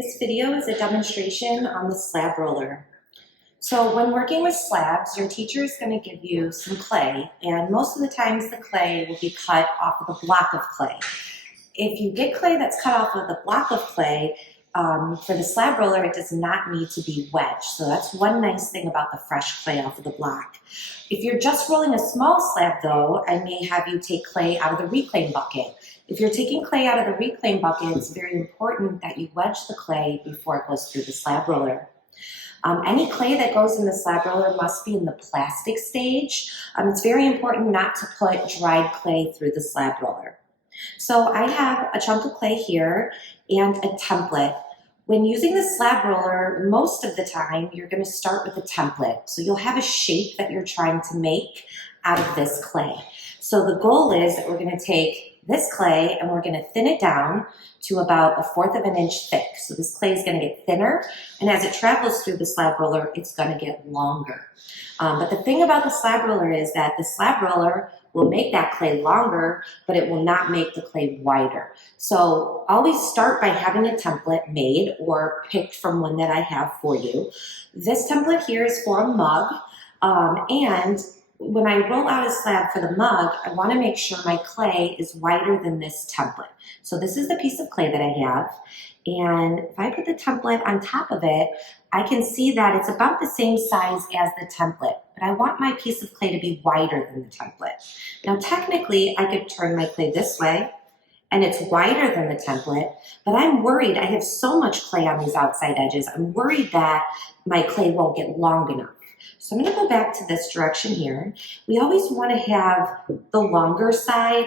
This video is a demonstration on the slab roller. So when working with slabs, your teacher is going to give you some clay, and most of the times the clay will be cut off of a block of clay. If you get clay that's cut off of the block of clay, for the slab roller, it does not need to be wedged. So that's one nice thing about the fresh clay off of the block. If you're just rolling a small slab though, I may have you take clay out of the reclaim bucket. If you're taking clay out of the reclaim bucket, it's very important that you wedge the clay before it goes through the slab roller. Any clay that goes in the slab roller must be in the plastic stage. It's very important not to put dried clay through the slab roller. So I have a chunk of clay here and a template. When using the slab roller, most of the time you're going to start with a template. So you'll have a shape that you're trying to make out of this clay. So the goal is that we're going to take this clay and we're going to thin it down to about 1/4 of an inch thick. So this clay is going to get thinner, and as it travels through the slab roller, it's going to get longer. But the thing about the slab roller is that the slab roller will make that clay longer, but it will not make the clay wider. So always start by having a template made or picked from one that I have for you. This template here is for a mug, and when I roll out a slab for the mug, I want to make sure my clay is wider than this template. So this is the piece of clay that I have, and if I put the template on top of it, I can see that it's about the same size as the template, but I want my piece of clay to be wider than the template. Now technically, I could turn my clay this way, and it's wider than the template, but I'm worried, I have so much clay on these outside edges, I'm worried that my clay won't get long enough. So I'm going to go back to this direction here. We always want to have the longer side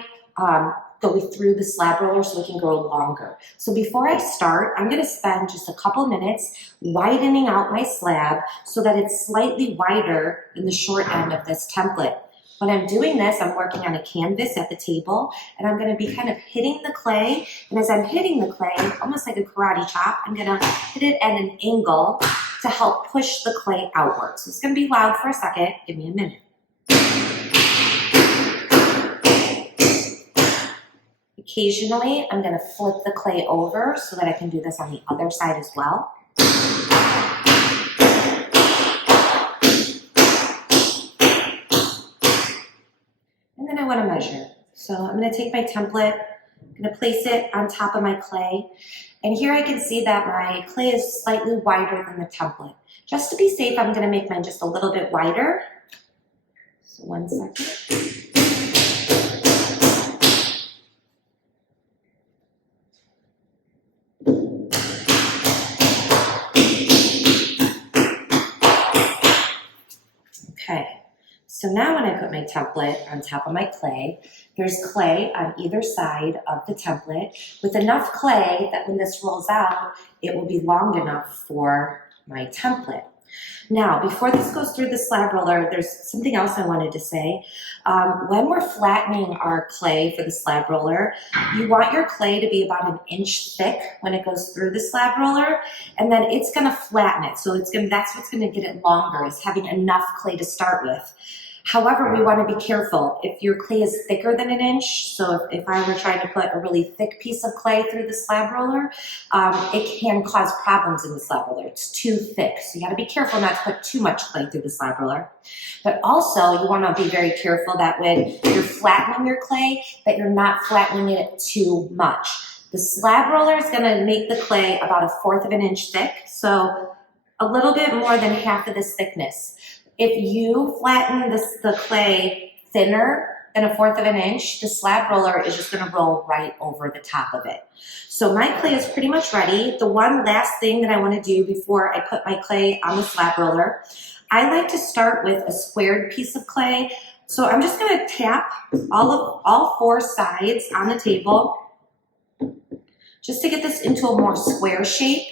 go through the slab roller so we can go longer. So before I start, I'm going to spend just a couple minutes widening out my slab so that it's slightly wider than the short end of this template. When I'm doing this, I'm working on a canvas at the table, and I'm going to be kind of hitting the clay, and as I'm hitting the clay, almost like a karate chop, I'm going to hit it at an angle to help push the clay outward. So it's going to be loud for a second. Give me a minute. Occasionally, I'm going to flip the clay over so that I can do this on the other side as well. And then I want to measure. So I'm going to take my template, I'm going to place it on top of my clay. And here I can see that my clay is slightly wider than the template. Just to be safe, I'm going to make mine just a little bit wider. So 1 second. Okay, so now when I put my template on top of my clay, there's clay on either side of the template with enough clay that when this rolls out, it will be long enough for my template. Now, before this goes through the slab roller, there's something else I wanted to say. When we're flattening our clay for the slab roller, you want your clay to be about 1 inch thick when it goes through the slab roller, and then it's going to flatten it. So that's what's going to get it longer, is having enough clay to start with. However, we want to be careful. If your clay is thicker than 1 inch, so if I were trying to put a really thick piece of clay through the slab roller, it can cause problems in the slab roller. It's too thick, so you got to be careful not to put too much clay through the slab roller. But also, you want to be very careful that when you're flattening your clay, that you're not flattening it too much. The slab roller is going to make the clay about 1/4 of an inch thick, so a little bit more than half of this thickness. If you flatten the clay thinner than 1/4 of an inch, the slab roller is just going to roll right over the top of it. So my clay is pretty much ready. The one last thing that I want to do before I put my clay on the slab roller, I like to start with a squared piece of clay. So I'm just going to tap all 4 sides on the table just to get this into a more square shape.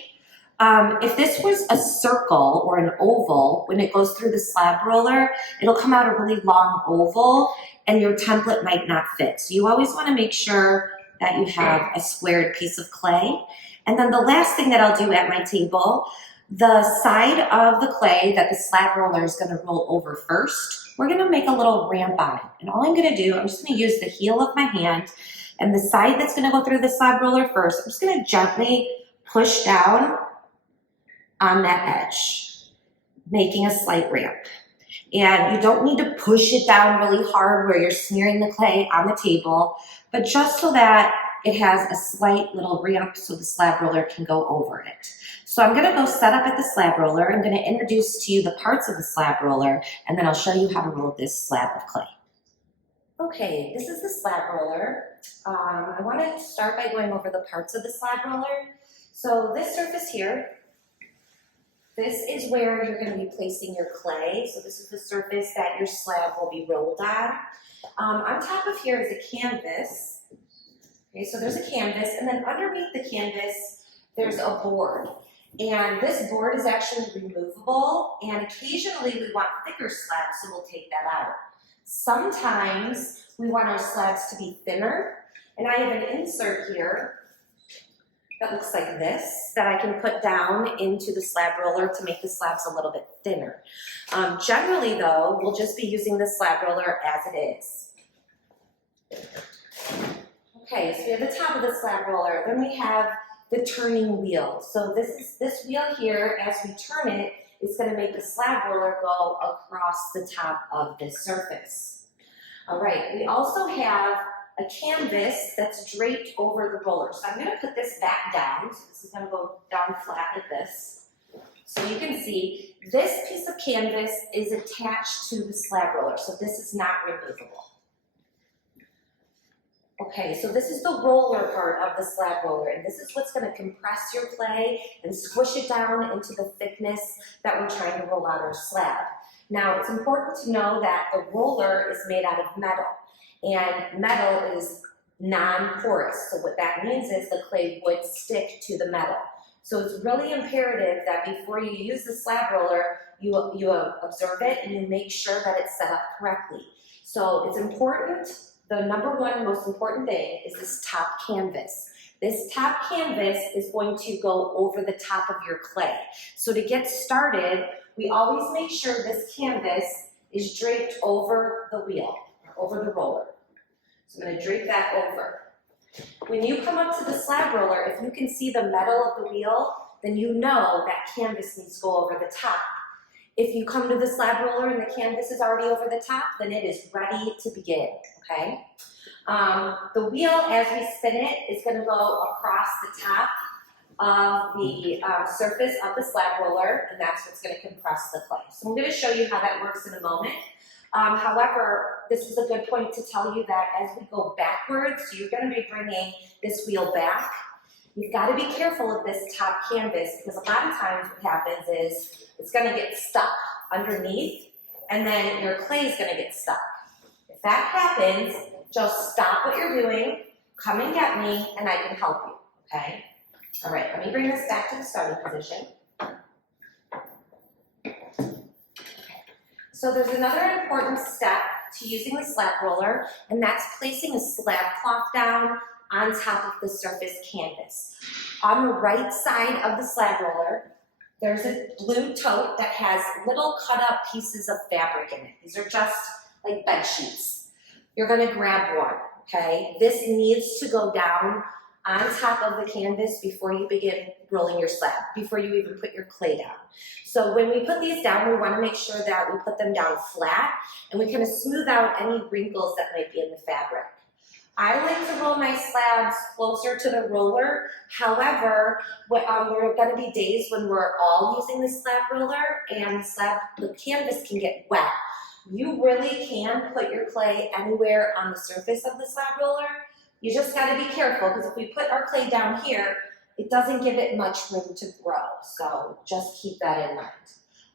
If this was a circle or an oval, when it goes through the slab roller, it'll come out a really long oval and your template might not fit. So you always want to make sure that you have a squared piece of clay. And then the last thing that I'll do at my table, the side of the clay that the slab roller is going to roll over first, we're going to make a little ramp on it. And all I'm going to do, I'm just going to use the heel of my hand, and the side that's going to go through the slab roller first, I'm just going to gently push down on that edge, making a slight ramp. And you don't need to push it down really hard where you're smearing the clay on the table, but just so that it has a slight little ramp so the slab roller can go over it. So I'm gonna go set up at the slab roller. I'm gonna introduce to you the parts of the slab roller, and then I'll show you how to roll this slab of clay. Okay, this is the slab roller. I wanna start by going over the parts of the slab roller. So this surface here, this is where you're going to be placing your clay. So this is the surface that your slab will be rolled on. On top of here is a canvas. Okay, so there's a canvas, and then underneath the canvas, there's a board. And this board is actually removable, and occasionally we want thicker slabs, so we'll take that out. Sometimes we want our slabs to be thinner, and I have an insert here that looks like this, that I can put down into the slab roller to make the slabs a little bit thinner. Generally though, we'll just be using the slab roller as it is. Okay, so we have the top of the slab roller, then we have the turning wheel. So this wheel here, as we turn it, is gonna make the slab roller go across the top of this surface. All right, we also have a canvas that's draped over the roller. So I'm gonna put this back down. So this is gonna go down flat like this. So you can see this piece of canvas is attached to the slab roller. So this is not removable. Okay, so this is the roller part of the slab roller, and this is what's gonna compress your clay and squish it down into the thickness that we're trying to roll out our slab. Now, it's important to know that the roller is made out of metal. And metal is non-porous, so what that means is the clay would stick to the metal. So it's really imperative that before you use the slab roller, you observe it and you make sure that it's set up correctly. So it's important, the number one most important thing is this top canvas. This top canvas is going to go over the top of your clay. So to get started, we always make sure this canvas is draped over the wheel, over the roller. So I'm going to drape that over. When you come up to the slab roller, if you can see the metal of the wheel, then you know that canvas needs to go over the top. If you come to the slab roller and the canvas is already over the top, then it is ready to begin, okay? The wheel, as we spin it, is going to go across the top of the surface of the slab roller, and that's what's going to compress the clay. So I'm going to show you how that works in a moment. However, this is a good point to tell you that as we go backwards, you're going to be bringing this wheel back. You've got to be careful of this top canvas because a lot of times what happens is it's going to get stuck underneath and then your clay is going to get stuck. If that happens, just stop what you're doing, come and get me, and I can help you, okay? All right, let me bring this back to the starting position. So there's another important step to using the slab roller, and that's placing a slab cloth down on top of the surface canvas. On the right side of the slab roller, there's a blue tote that has little cut up pieces of fabric in it. These are just like bed sheets. You're gonna grab one, okay? This needs to go down on top of the canvas before you begin rolling your slab, before you even put your clay down. So when we put these down, we want to make sure that we put them down flat and we kind of smooth out any wrinkles that might be in the fabric. I like to roll my slabs closer to the roller. However, there are going to be days when we're all using the slab roller and the canvas can get wet. You really can put your clay anywhere on the surface of the slab roller. You just got to be careful because if we put our clay down here, it doesn't give it much room to grow. So just keep that in mind.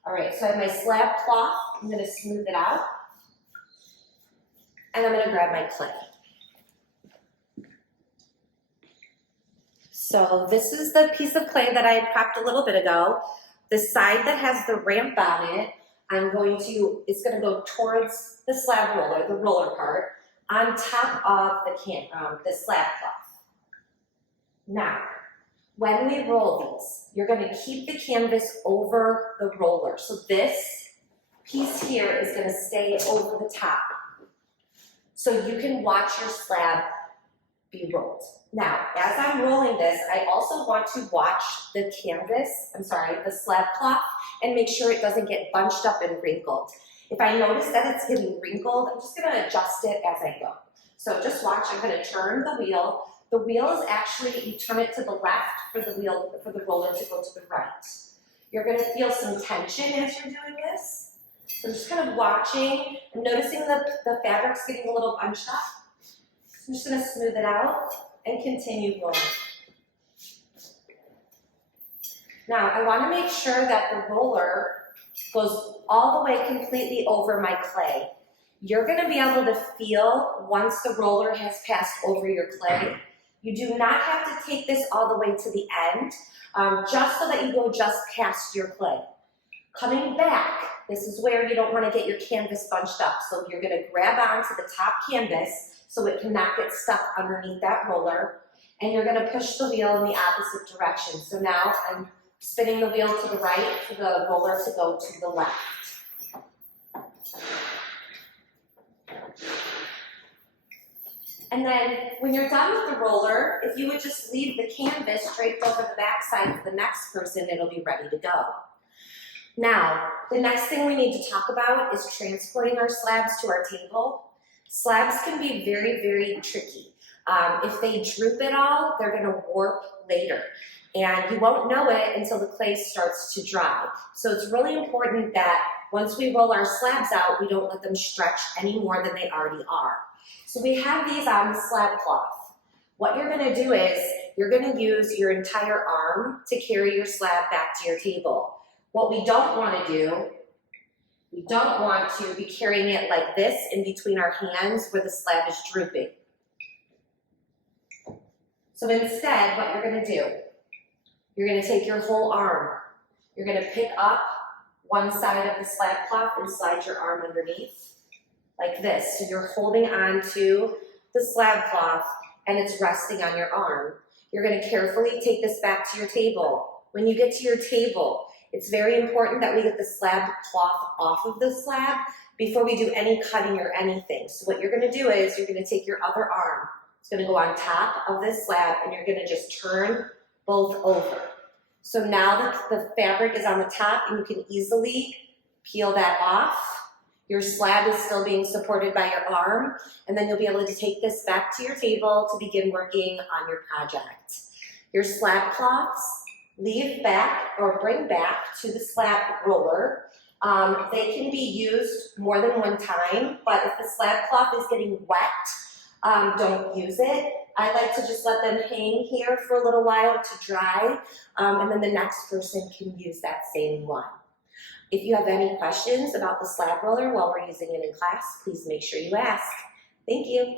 All right, so I have my slab cloth. I'm going to smooth it out. And I'm going to grab my clay. So this is the piece of clay that I prepped a little bit ago. The side that has the ramp on it, it's going to go towards the slab roller, the roller part, on top of the slab cloth. Now, when we roll these, you're going to keep the canvas over the roller. So this piece here is going to stay over the top. So you can watch your slab be rolled. Now, as I'm rolling this, I also want to watch the the slab cloth, and make sure it doesn't get bunched up and wrinkled. If I notice that it's getting wrinkled, I'm just gonna adjust it as I go. So just watch, I'm gonna turn the wheel. The wheel is actually, you turn it to the left for the roller to go to the right. You're gonna feel some tension as you're doing this. So I'm just kind of watching. I'm noticing the fabric's getting a little bunched up. I'm just gonna smooth it out and continue rolling. Now, I wanna make sure that the roller goes all the way completely over my clay. You're gonna be able to feel once the roller has passed over your clay. You do not have to take this all the way to the end, just so that you go just past your clay. Coming back, this is where you don't wanna get your canvas bunched up. So you're gonna grab onto the top canvas so it cannot get stuck underneath that roller, and you're gonna push the wheel in the opposite direction. So now I'm spinning the wheel to the right for the roller to go to the left. And then when you're done with the roller, if you would just leave the canvas draped over the backside of the next person, it'll be ready to go. Now, the next thing we need to talk about is transporting our slabs to our table. Slabs can be very, very tricky. If they droop at all, they're gonna warp later. And you won't know it until the clay starts to dry. So it's really important that once we roll our slabs out, we don't let them stretch any more than they already are. So we have these on the slab cloth. What you're gonna do is, you're gonna use your entire arm to carry your slab back to your table. What we don't wanna do, we don't want to be carrying it like this in between our hands where the slab is drooping. So instead, what you're gonna do, you're gonna take your whole arm. You're gonna pick up one side of the slab cloth and slide your arm underneath, like this. So you're holding on to the slab cloth and it's resting on your arm. You're gonna carefully take this back to your table. When you get to your table, it's very important that we get the slab cloth off of the slab before we do any cutting or anything. So what you're gonna do is, you're gonna take your other arm. It's gonna go on top of this slab and you're gonna just turn both over. So now that the fabric is on the top and you can easily peel that off, your slab is still being supported by your arm, and then you'll be able to take this back to your table to begin working on your project. Your slab cloths, leave back or bring back to the slab roller. They can be used more than one time, but if the slab cloth is getting wet, don't use it. I like to just let them hang here for a little while to dry, and then the next person can use that same one. If you have any questions about the slab roller while we're using it in class, please make sure you ask. Thank you.